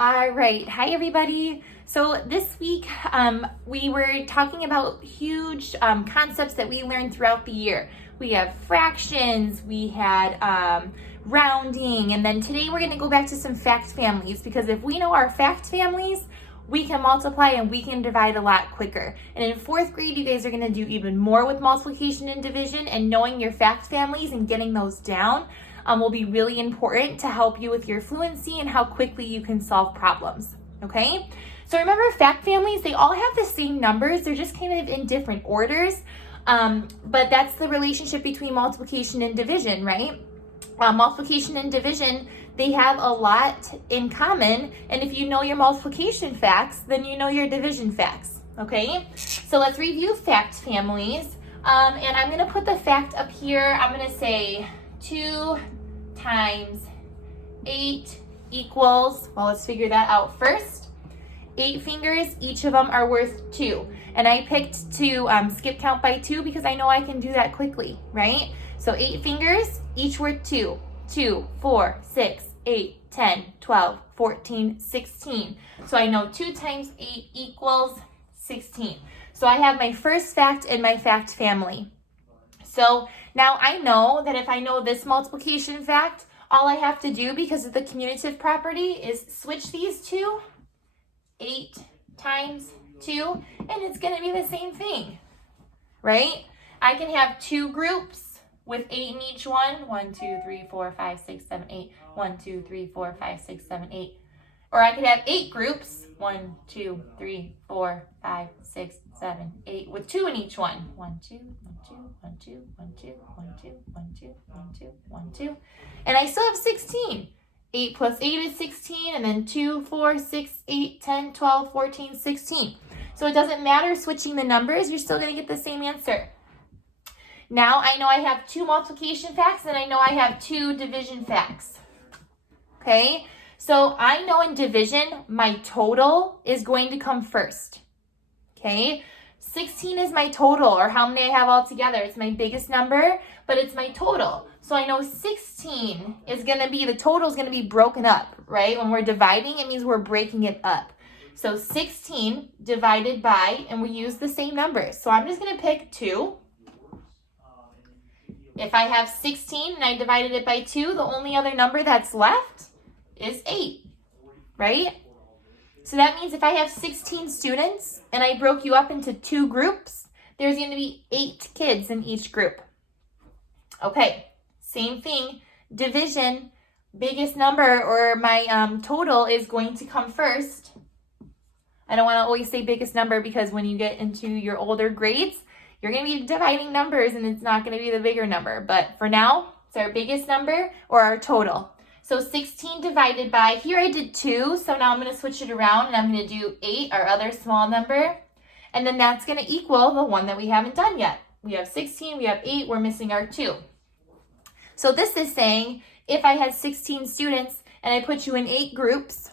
All right. Hi, everybody. So this week, we were talking about huge concepts that we learned throughout the year. We have fractions, we had rounding, and then today we're going to go back to some fact families, because if we know our fact families, we can multiply and we can divide a lot quicker. And in fourth grade, you guys are going to do even more with multiplication and division, and knowing your fact families and getting those down will be really important to help you with your fluency and how quickly you can solve problems, okay? So remember, fact families, they all have the same numbers. They're just kind of in different orders, but that's the relationship between multiplication and division, right? Multiplication and division, they have a lot in common, and if you know your multiplication facts, then you know your division facts, okay? So let's review fact families, and I'm gonna put the fact up here. I'm gonna say 2 times 8 equals, well, let's figure that out first. 8 fingers, each of them are worth 2. And I picked to skip count by 2 because I know I can do that quickly, right? So 8 fingers, each worth 2. 2, 4, 6, 8, 10, 12, 14, 16. So I know 2 times 8 equals 16. So I have my first fact in my fact family. So now I know that if I know this multiplication fact, all I have to do, because of the commutative property, is switch these two, 8 times 2, and it's going to be the same thing, right? I can have 2 groups with 8 in each one. 1, 2, 3, 4, 5, 6, 7, 8. 1, 2, 3, 4, 5, 6, 7, 8. Or I could have 8 groups. 1, 2, 3, 4, 5, 6, 7, 8, with 2 in each one. 1, 2, 1, 2, 1, 2, 1, 2, 1, 2, 1, 2, 1, 2, 1, 2. And I still have 16. 8 plus 8 is 16, and then 2, 4, 6, 8, 10, 12, 14, 16. So it doesn't matter switching the numbers, you're still going to get the same answer. Now I know I have 2 multiplication facts, and I know I have 2 division facts. Okay? So I know in division, my total is going to come first, okay? 16 is my total, or how many I have all together. It's my biggest number, but it's my total. So I know 16 is gonna be, the total is gonna be broken up, right? When we're dividing, it means we're breaking it up. So 16 divided by, and we use the same numbers. So I'm just gonna pick 2. If I have 16 and I divided it by 2, the only other number that's left is 8, right? So that means if I have 16 students and I broke you up into 2 groups, there's going to be 8 kids in each group. Okay, same thing, division, biggest number, or my total is going to come first. I don't want to always say biggest number, because when you get into your older grades, you're going to be dividing numbers and it's not going to be the bigger number. But for now, it's our biggest number or our total. So 16 divided by, here I did 2, so now I'm going to switch it around and I'm going to do 8, our other small number. And then that's going to equal the one that we haven't done yet. We have 16, we have 8, we're missing our 2. So this is saying, if I had 16 students and I put you in 8 groups,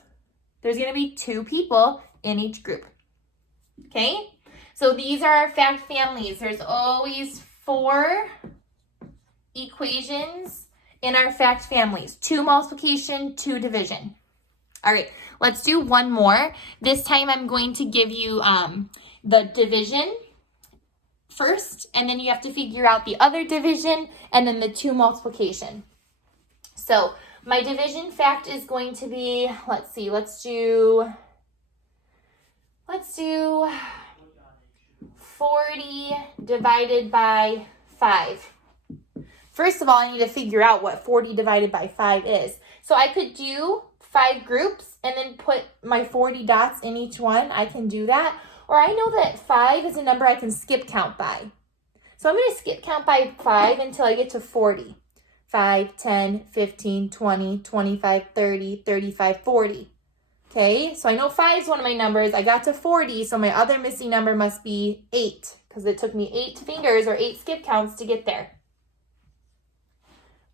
there's going to be 2 people in each group. Okay? So these are our fact families. There's always 4 equations in our fact families. 2 multiplication, 2 division. All right, let's do one more. This time I'm going to give you the division first, and then you have to figure out the other division, and then the 2 multiplication. So my division fact is going to be, let's see, let's do 40 divided by 5. First of all, I need to figure out what 40 divided by 5 is. So I could do 5 groups and then put my 40 dots in each one. I can do that. Or I know that 5 is a number I can skip count by. So I'm going to skip count by 5 until I get to 40. 5, 10, 15, 20, 25, 30, 35, 40. Okay, so I know 5 is one of my numbers. I got to 40, so my other missing number must be 8, because it took me 8 fingers or 8 skip counts to get there.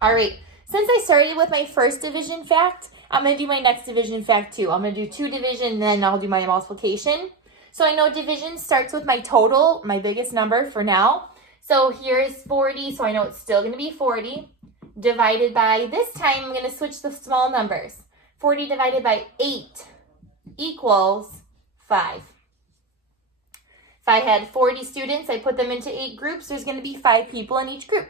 All right, since I started with my first division fact, I'm going to do my next division fact too. I'm going to do 2 division, and then I'll do my multiplication. So I know division starts with my total, my biggest number for now. So here is 40, so I know it's still going to be 40. Divided by, this time I'm going to switch the small numbers. 40 divided by 8. equals 5. If I had 40 students, I put them into 8 groups, there's going to be 5 people in each group.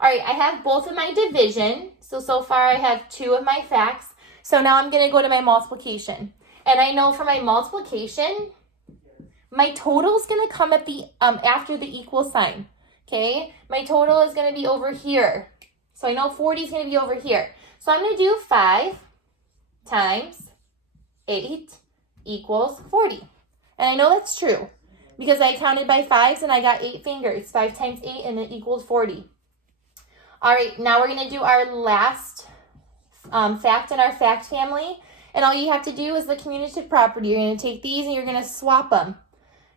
All right, I have both of my division. So far I have 2 of my facts. So now I'm going to go to my multiplication. And I know for my multiplication, my total is going to come at the after the equal sign. Okay, my total is going to be over here. So I know 40 is going to be over here. So I'm going to do 5 times 8 equals 40. And I know that's true because I counted by 5s and I got 8 fingers. 5 times 8 and it equals 40. All right, now we're going to do our last fact in our fact family. And all you have to do is the commutative property. You're going to take these and you're going to swap them.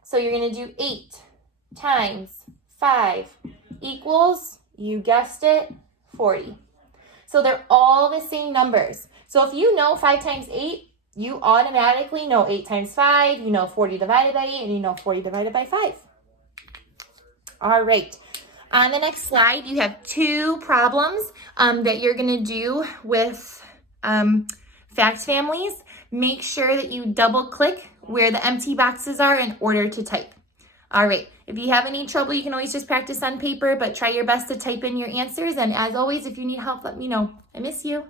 So you're going to do 8 times 5 equals, you guessed it, 40. So they're all the same numbers. So if you know 5 times 8, you automatically know 8 times 5, you know 40 divided by 8, and you know 40 divided by 5. All right. On the next slide, you have 2 problems that you're going to do with fact families. Make sure that you double click where the empty boxes are in order to type. All right. If you have any trouble, you can always just practice on paper, but try your best to type in your answers. And as always, if you need help, let me know. I miss you.